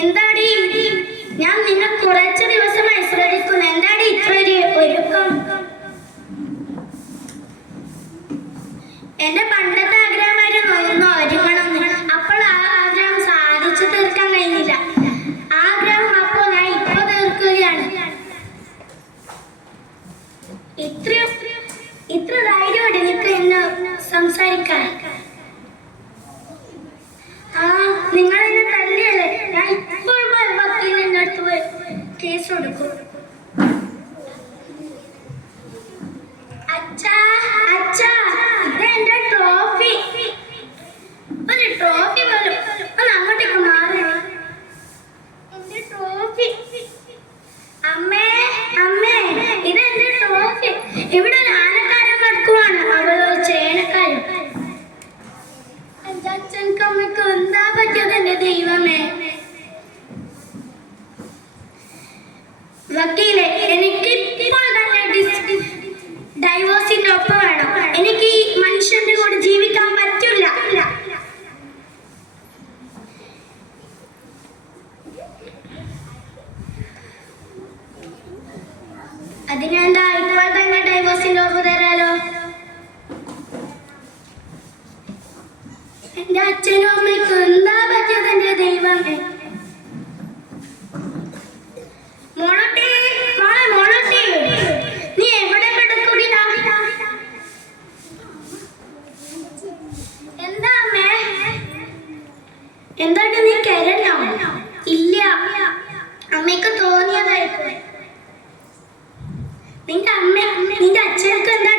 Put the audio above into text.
എന്താടി ഞാൻ നിന്നെ കുറച്ച് ദിവസമായി ശ്രദ്ധിക്കുന്നു. എന്താടി ഇത്ര ഒരു ഒരുക്കം? എന്റെ പണ്ടത്തെ ആഗ്രഹമായിരുന്നു ഒന്ന് ഒരുങ്ങണം. അപ്പോൾ ആ ആഗ്രഹം സാധിച്ചു തീർക്കാൻ കഴിഞ്ഞില്ല. ആഗ്രഹം അപ്പോൾ ഞാൻ ഇപ്പൊ തീർക്കുകയാണ്. ഇത്ര ധൈര്യമുണ്ട് എനിക്ക് എന്നെ സംസാരിക്കാൻ. നിങ്ങൾ എന്നെ തല്ലിയല്ലേ? ഞാൻ ഇപ്പോൾ വക്കീലിന്റെ അടുത്ത് പോയി കേസ് കൊടുക്കും. അച്ഛാ അച്ഛാ, ഇത് എന്റെ ട്രോഫി. ഒരു ട്രോഫി പോലും ഒന്ന് അങ്ങോട്ടേക്ക് മാറി. എന്റെ ട്രോഫി. അമ്മേ അമ്മേ, ഇത് എന്റെ ട്രോഫി. ഇവിടെ ഒരു ആനക്കാരൻ കിടക്കുവാണ്. അവിടെ ഒരു ചേനക്കാരൻ. എന്റെ അച്ഛനക്ക് അമ്മയ്ക്ക് എന്താ പറ്റിയത്? എന്റെ ദൈവമേ. വക്കീലെ, എനിക്ക് ഇപ്പോൾ തന്നെ ഡൈവോഴ്സിന്റെ ഒപ്പം വേണം. എനിക്ക് ഈ മനുഷ്യന്റെ കൂടെ ജീവിക്കാൻ പറ്റില്ല. അതിനെന്താ ഇപ്പോൾ തന്നെ ഡൈവോഴ്സിന്റെ ഒപ്പ് തരാലോ? എന്റെ അച്ഛനും അമ്മയ്ക്ക് എന്താ പറ്റിയത്? എന്റെ ദൈവമേ. മോളോട്ടി, മോളെ മോളോട്ടി, നീ എവിടെ കിടക്കുകയാ? എന്താ അമ്മേ? എന്താണ് നീ കരഞ്ഞോ? ഇല്ല, അമ്മയ്ക്ക് തോന്നിയതായിരിക്കും. നിന്റെ അച്ഛനക്ക് എന്താ